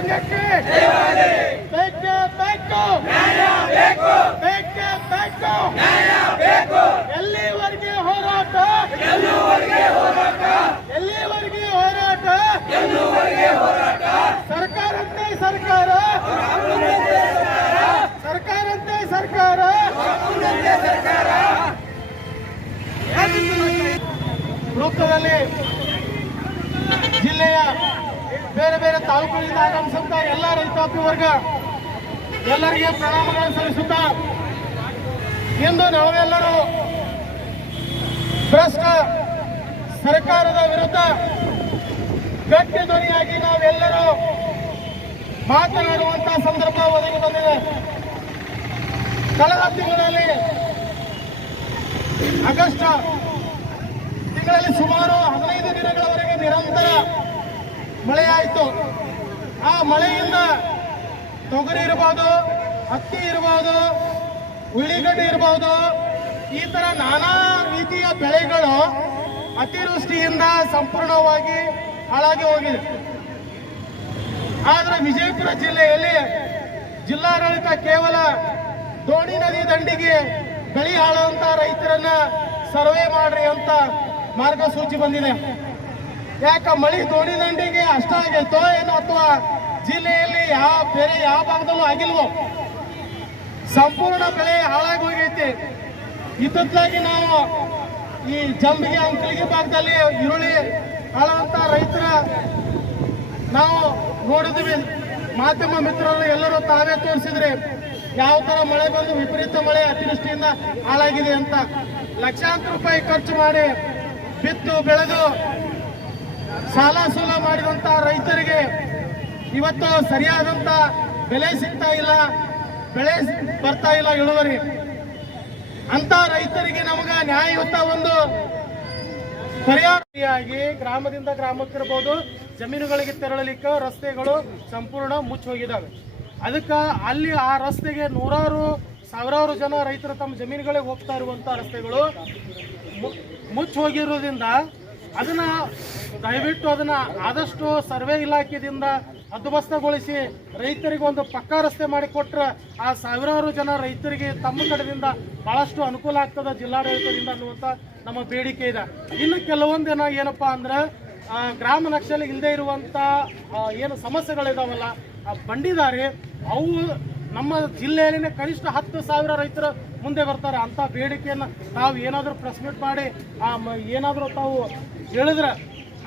ಸಂಘಕ್ಕೆ ಬೇಕೇ ಬೇಕು, ಬೇಕೇ ಬೇಕು. ಎಲ್ಲಿವರೆಗೆ ಹೋರಾಟ, ಎಲ್ಲಿವರೆಗೆ ಹೋರಾಟ. ಸರ್ಕಾರಂತೆ ಸರ್ಕಾರ, ಸರ್ಕಾರಂತೆ ಸರ್ಕಾರ. ವೃತ್ತದಲ್ಲಿ ಜಿಲ್ಲೆಯ ಬೇರೆ ಬೇರೆ ತಾಲೂಕುಗಳಿಂದ ಆಗಮಿಸುತ್ತಾ ಎಲ್ಲ ರೈತಾಪಿ ವರ್ಗ ಎಲ್ಲರಿಗೆ ಪ್ರಣಾಮಗಳನ್ನು ಸಲ್ಲಿಸುತ್ತಾ ಇಂದು ನಾವೆಲ್ಲರೂ ಭ್ರಷ್ಟ ಸರ್ಕಾರದ ವಿರುದ್ಧ ಗಟ್ಟಿ ಧ್ವನಿಯಾಗಿ ನಾವೆಲ್ಲರೂ ಮಾತನಾಡುವಂತಹ ಸಂದರ್ಭ ಒದಗಿ ಬಂದಿದೆ. ಕಳೆದ ತಿಂಗಳಲ್ಲಿ ಆಗಸ್ಟ್ ತಿಂಗಳಲ್ಲಿ ಸುಮಾರು 15 ದಿನಗಳವರೆಗೆ ನಿರಂತರ ಮಳೆಯಾಯಿತು. ಆ ಮಳೆಯಿಂದ ತೊಗರಿ ಇರಬಹುದು, ಹತ್ತಿ ಇರಬಹುದು, ಉಳ್ಳಿಗಡ್ಡೆ ಇರಬಹುದು, ಈ ತರ ನಾನಾ ರೀತಿಯ ಬೆಳೆಗಳು ಅತಿವೃಷ್ಟಿಯಿಂದ ಸಂಪೂರ್ಣವಾಗಿ ಹಾಳಾಗಿ ಹೋಗಿದೆ. ಆದರೆ ವಿಜಯಪುರ ಜಿಲ್ಲೆಯಲ್ಲಿ ಜಿಲ್ಲಾಡಳಿತ ಕೇವಲ ದೋಣಿ ನದಿ ದಂಡಿಗೆ ಬೆಳೆ ಹಾಳುವಂತ ರೈತರನ್ನ ಸರ್ವೆ ಮಾಡ್ರಿ ಅಂತ ಮಾರ್ಗಸೂಚಿ ಬಂದಿದೆ. ಯಾಕ ಮಳಿ ದೋಣಿ ದಂಡಿಗೆ ಅಷ್ಟ ಆಗೈತೋ ಏನೋ ಅಥವಾ ಜಿಲ್ಲೆಯಲ್ಲಿ ಬೇರೆ ಯಾವ ಭಾಗದಲ್ಲೂ ಆಗಿಲ್ವೋ, ಸಂಪೂರ್ಣ ಬೆಳೆ ಹಾಳಾಗಿ ಹೋಗೈತಿ. ಇತ್ತಿತ್ತಲಾಗಿ ನಾವು ಈ ಜಂಬಿಗೆ ಅಂಕಲಿಗೆ ಭಾಗದಲ್ಲಿ ಈರುಳ್ಳಿ ಹಾಳುವಂತ ರೈತರ ನಾವು ನೋಡಿದ್ವಿ. ಮಾಧ್ಯಮ ಮಿತ್ರರು ಎಲ್ಲರೂ ತಾವೇ ತೋರಿಸಿದ್ರೆ ಯಾವ ತರ ಮಳೆ ಬಂದು ವಿಪರೀತ ಮಳೆ ಅತಿವೃಷ್ಟಿಯಿಂದ ಹಾಳಾಗಿದೆ ಅಂತ. ಲಕ್ಷಾಂತರ ರೂಪಾಯಿ ಖರ್ಚು ಮಾಡಿ ಬಿತ್ತು ಬೆಳೆದು ಸಾಲ ಸೂಲ ಮಾಡಿದಂತ ರೈತರಿಗೆ ಇವತ್ತು ಸರಿಯಾದಂತ ಬೆಲೆ ಸಿಗ್ತಾ ಇಲ್ಲ, ಬೆಳೆ ಬರ್ತಾ ಇಲ್ಲ, ಇಳುವರಿ. ಅಂತ ರೈತರಿಗೆ ನಮಗ ನ್ಯಾಯಯುತ ಒಂದು ಪರಿಹಾರವಾಗಿ ಗ್ರಾಮದಿಂದ ಗ್ರಾಮಕ್ಕಿರಬಹುದು ಜಮೀನುಗಳಿಗೆ ತೆರಳಲಿಕ್ಕೆ ರಸ್ತೆಗಳು ಸಂಪೂರ್ಣ ಮುಚ್ಚಿ ಹೋಗಿದ್ದಾವೆ. ಅದಕ್ಕೆ ಅಲ್ಲಿ ಆ ರಸ್ತೆಗೆ ನೂರಾರು ಸಾವಿರಾರು ಜನ ರೈತರು ತಮ್ಮ ಜಮೀನುಗಳಿಗೆ ಹೋಗ್ತಾ ಇರುವಂತ ರಸ್ತೆಗಳು ಮುಚ್ಚಿ ಹೋಗಿರೋದ್ರಿಂದ ಅದನ್ನ ದಯವಿಟ್ಟು ಅದನ್ನ ಆದಷ್ಟು ಸರ್ವೆ ಇಲಾಖೆಯಿಂದ ಹದ್ದುಬಸ್ತಗೊಳಿಸಿ ರೈತರಿಗೆ ಒಂದು ಪಕ್ಕಾ ರಸ್ತೆ ಮಾಡಿಕೊಟ್ರೆ ಆ ಸಾವಿರಾರು ಜನ ರೈತರಿಗೆ ತಮ್ಮ ಕಡೆಯಿಂದ ಬಹಳಷ್ಟು ಅನುಕೂಲ ಆಗ್ತದೆ ಜಿಲ್ಲಾಡಳಿತದಿಂದ ಅನ್ನುವಂಥ ನಮ್ಮ ಬೇಡಿಕೆ ಇದೆ. ಇನ್ನು ಕೆಲವೊಂದಿನ ಏನಪ್ಪಾ ಅಂದ್ರೆ ಗ್ರಾಮ ನಕ್ಷಲೆ ಇಲ್ಲದೆ ಇರುವಂತ ಏನು ಸಮಸ್ಯೆಗಳಿದಾವಲ್ಲ, ಆ ಬಂಡಿದಾರಿ ಅವು ನಮ್ಮ ಜಿಲ್ಲೆಯಲ್ಲಿನೇ ಕನಿಷ್ಠ 10,000 ರೈತರು ಮುಂದೆ ಬರ್ತಾರೆ. ಅಂತ ಬೇಡಿಕೆಯನ್ನು ತಾವು ಏನಾದರೂ ಪ್ರೆಸ್ ಮೀಟ್ ಮಾಡಿ ಏನಾದರೂ ತಾವು ಹೇಳಿದ್ರೆ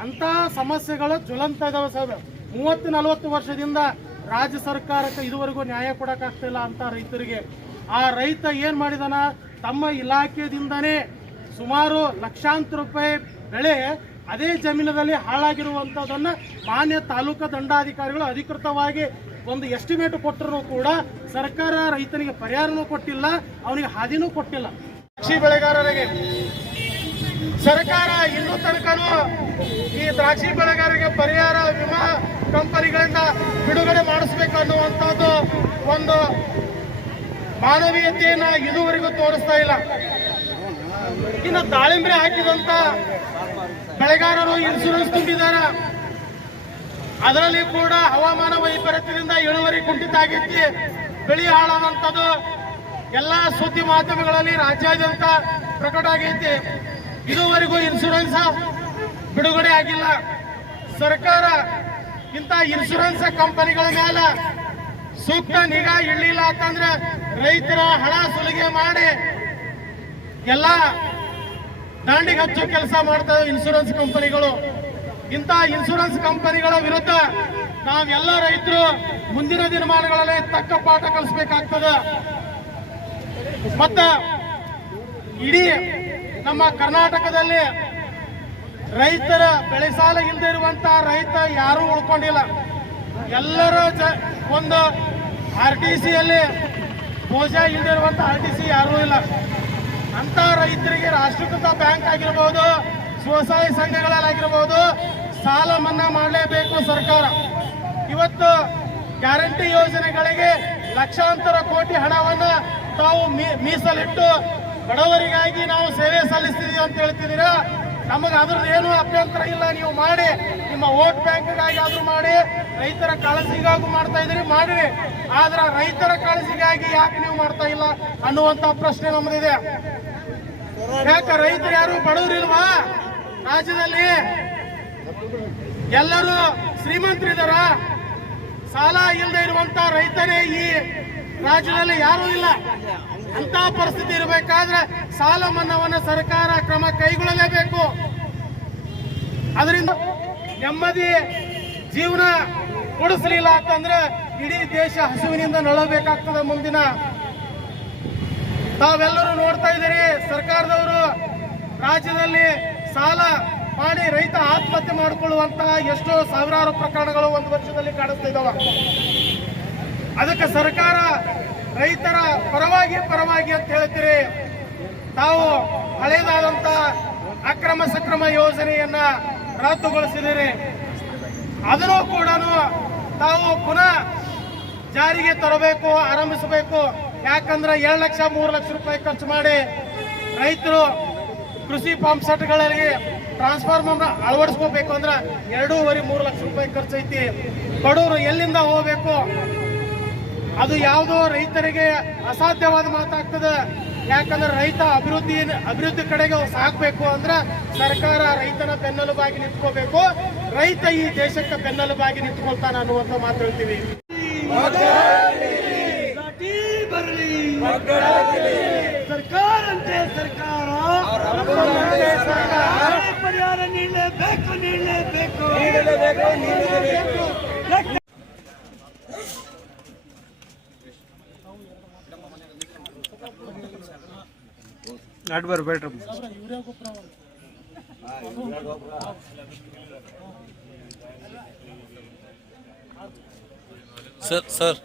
ಅಂತ ಸಮಸ್ಯೆಗಳು ಜ್ವಲಂತ ಇದಾವೆ ಸರ್. 30-40 ವರ್ಷದಿಂದ ರಾಜ್ಯ ಸರ್ಕಾರಕ್ಕೆ ಇದುವರೆಗೂ ನ್ಯಾಯ ಕೊಡಕ್ಕಾಗ್ತಿಲ್ಲ ಅಂತ ರೈತರಿಗೆ. ಆ ರೈತ ಏನ್ ಮಾಡಿದಾನ, ತಮ್ಮ ಇಲಾಖೆಯಿಂದನೇ ಸುಮಾರು ಲಕ್ಷಾಂತರ ರೂಪಾಯಿ ಬೆಳೆ ಅದೇ ಜಮೀನಿನಲ್ಲಿ ಹಾಳಾಗಿರುವಂತದನ್ನ ಮಾನ್ಯ ತಾಲೂಕಾ ದಂಡಾಧಿಕಾರಿಗಳು ಅಧಿಕೃತವಾಗಿ ಒಂದು ಎಸ್ಟಿಮೇಟ್ ಕೊಟ್ಟರು ಕೂಡ ಸರ್ಕಾರ ರೈತನಿಗೆ ಪರಿಹಾರನೂ ಕೊಟ್ಟಿಲ್ಲ, ಅವನಿಗೆ ಹಾದಿನೂ ಕೊಟ್ಟಿಲ್ಲ. ಕೃಷಿ ಬೆಳೆಗಾರರಿಗೆ ಸರ್ಕಾರ ಇನ್ನೂ ತನಕನೂ ಈ ದ್ರಾಕ್ಷಿ ಬೆಳೆಗಾರರಿಗೆ ಪರಿಹಾರ ವಿಮಾ ಕಂಪನಿಗಳಿಂದ ಬಿಡುಗಡೆ ಮಾಡಿಸ್ಬೇಕು ಅನ್ನುವಂಥದ್ದು ಒಂದು ಮಾನವೀಯತೆಯನ್ನ ಇದುವರೆಗೂ ತೋರಿಸ್ತಾ ಇಲ್ಲ. ಇನ್ನು ದಾಳಿಂಬೆ ಹಾಕಿದಂತ ಬೆಳೆಗಾರರು ಇನ್ಶೂರೆನ್ಸ್ ತುಂಬಿದ್ದಾರೆ, ಅದರಲ್ಲಿ ಕೂಡ ಹವಾಮಾನ ವೈಪರೀತ್ಯದಿಂದ ಇಳುವರಿ ಕುಂಠಿತ ಆಗೈತಿ, ಬೆಳೆ ಹಾಳಾದಂಥದ್ದು ಎಲ್ಲ ಸುದ್ದಿ ಮಾಧ್ಯಮಗಳಲ್ಲಿ ರಾಜ್ಯಾದ್ಯಂತ ಪ್ರಕಟ ಆಗೈತಿ. ಇದುವರೆಗೂ ಇನ್ಶೂರೆನ್ಸ್ ಬಿಡುಗಡೆ ಆಗಿಲ್ಲ. ಸರ್ಕಾರ ಇಂಥ ಇನ್ಶೂರೆನ್ಸ್ ಕಂಪನಿಗಳ ಮೇಲೆ ಸೂಕ್ತ ನಿಗಾ ಇಡಲಿಲ್ಲ ಅಂತಂದ್ರೆ ರೈತರ ಹಣ ಸುಲಿಗೆ ಮಾಡಿ ಎಲ್ಲ ದಾಂಡಿಗೆ ಹಚ್ಚೋ ಕೆಲಸ ಮಾಡ್ತವೆ ಇನ್ಶೂರೆನ್ಸ್ ಕಂಪನಿಗಳು. ಇಂಥ ಇನ್ಶೂರೆನ್ಸ್ ಕಂಪನಿಗಳ ವಿರುದ್ಧ ನಾವೆಲ್ಲ ರೈತರು ಮುಂದಿನ ದಿನಮಾನಗಳಲ್ಲಿ ತಕ್ಕ ಪಾಠ ಕಲಿಸಬೇಕಾಗ್ತದೆ. ಮತ್ತ ಇಡೀ ನಮ್ಮ ಕರ್ನಾಟಕದಲ್ಲಿ ರೈತರ ಬೆಳೆ ಸಾಲ ಇಲ್ಲದೆ ಇರುವಂತ ರೈತ ಯಾರೂ ಉಳ್ಕೊಂಡಿಲ್ಲ. ಎಲ್ಲರ ಒಂದು RTC ಯಲ್ಲಿ ಬೋಜ ಇಲ್ಲದೆ ಇರುವಂತ RTC ಯಾರೂ ಇಲ್ಲ. ಅಂತ ರೈತರಿಗೆ ರಾಷ್ಟ್ರೀಕೃತ ಬ್ಯಾಂಕ್ ಆಗಿರಬಹುದು, ಸ್ವಸಹಾಯ ಸಂಘಗಳಾಗಿರಬಹುದು, ಸಾಲ ಮನ್ನಾ ಮಾಡಲೇಬೇಕು ಸರ್ಕಾರ. ಇವತ್ತು ಗ್ಯಾರಂಟಿ ಯೋಜನೆಗಳಿಗೆ ಲಕ್ಷಾಂತರ ಕೋಟಿ ಹಣವನ್ನ ತಾವು ಮೀಸಲಿಟ್ಟು ಬಡವರಿಗಾಗಿ ನಾವು ಸೇವೆ ಸಲ್ಲಿಸ್ತಿದೀವಿ ಅಂತ ಹೇಳ್ತಿದ್ದೀರಾ. ನಮಗೆ ಅದ್ರದ್ದು ಏನು ಅಭ್ಯಂತರ ಇಲ್ಲ. ನೀವು ಮಾಡಿ, ನಿಮ್ಮ ವೋಟ್ ಬ್ಯಾಂಕ್ಗಾಗಿ ಆದ್ರೂ ಮಾಡಿ, ರೈತರ ಕಾಳಜಿಗಾಗೂ ಮಾಡ್ತಾ ಇದ್ದೀರಿ ಮಾಡಿರಿ. ಆದ್ರೆ ರೈತರ ಕಾಳಜಿಗಾಗಿ ಯಾಕೆ ನೀವು ಮಾಡ್ತಾ ಇಲ್ಲ ಅನ್ನುವಂತ ಪ್ರಶ್ನೆ ನಮ್ಮದಿದೆ. ಯಾಕೆ ರೈತರು ಯಾರು ಬಡವರಿಲ್ವಾ ರಾಜ್ಯದಲ್ಲಿ? ಎಲ್ಲರೂ ಶ್ರೀಮಂತರಿದಾರ? ಸಾಲ ಇಲ್ಲದೆ ಇರುವಂತ ರೈತರೇ ಈ ರಾಜ್ಯದಲ್ಲಿ ಯಾರೂ ಇಲ್ಲ. ಅಂತ ಪರಿಸ್ಥಿತಿ ಇರಬೇಕಾದ್ರೆ ಸಾಲ ಮನ್ನಾವನ್ನು ಸರ್ಕಾರ ಕ್ರಮ ಕೈಗೊಳ್ಳಲೇಬೇಕು. ಅದರಿಂದ ನೆಮ್ಮದಿ ಜೀವನ ಕೊಡಿಸಲಿಲ್ಲ ಅಂತಂದ್ರೆ ಇಡೀ ದೇಶ ಹಸುವಿನಿಂದ ನಳಬೇಕಾಗ್ತದೆ ಮುಂದಿನ. ತಾವೆಲ್ಲರೂ ನೋಡ್ತಾ ಇದ್ದೀರಿ, ಸರ್ಕಾರದವರು ರಾಜ್ಯದಲ್ಲಿ ಸಾಲ ಮಾಡಿ ರೈತ ಆತ್ಮಹತ್ಯೆ ಮಾಡಿಕೊಳ್ಳುವಂತಹ ಎಷ್ಟೋ ಸಾವಿರಾರು ಪ್ರಕರಣಗಳು ಒಂದು ವರ್ಷದಲ್ಲಿ ಕಾಣಿಸ್ತಾ ಇದ್ದಾವೆ. ಅದಕ್ಕೆ ಸರ್ಕಾರ ರೈತರ ಪರವಾಗಿ ಅಂತ ಹೇಳ್ತೀರಿ. ತಾವು ಹಳೇದಾದಂತ ಅಕ್ರಮ ಸಕ್ರಮ ಯೋಜನೆಯನ್ನ ರದ್ದುಗೊಳಿಸಿದಿರಿ. ಅದನ್ನು ಕೂಡ ತಾವು ಪುನಃ ಜಾರಿಗೆ ತರಬೇಕು, ಆರಂಭಿಸಬೇಕು. ಯಾಕಂದ್ರೆ 2 ಲಕ್ಷ 3 ಲಕ್ಷ ರೂಪಾಯಿ ಖರ್ಚು ಮಾಡಿ ರೈತರು ಕೃಷಿ ಪಂಪ್ ಸೆಟ್ಗಳಲ್ಲಿ ಟ್ರಾನ್ಸ್ಫಾರ್ಮರ್ ಅಳವಡಿಸ್ಕೋಬೇಕು ಅಂದ್ರೆ 2.5-3 ಲಕ್ಷ ರೂಪಾಯಿ ಖರ್ಚೈತಿ. ಬಡವರು ಎಲ್ಲಿಂದ ಹೋಗ್ಬೇಕು? ಅದು ಯಾವುದೋ ರೈತರಿಗೆ ಅಸಾಧ್ಯವಾದ ಮಾತಾಗ್ತದೆ. ಯಾಕಂದ್ರೆ ರೈತ ಅಭಿವೃದ್ಧಿ ಕಡೆಗೆ ಸಾಗಬೇಕು ಅಂದ್ರೆ ಸರ್ಕಾರ ರೈತನ ಬೆನ್ನೆಲುಬಾಗಿ ನಿಂತ್ಕೋಬೇಕು. ರೈತ ಈ ದೇಶಕ್ಕೆ ಬೆನ್ನೆಲುಬಾಗಿ ನಿಂತ್ಕೊಳ್ತಾನೆ ಅನ್ನುವಂತ ಮಾತು ಹೇಳ್ತೀವಿ. ಸರ್ಕಾರ ಅಂತೆ ಸರ್ಕಾರ ಪರಿಹಾರ ನೀಡಲೇಬೇಕು. ಬರ್ಬೇಡ್ರಿ ಸರ್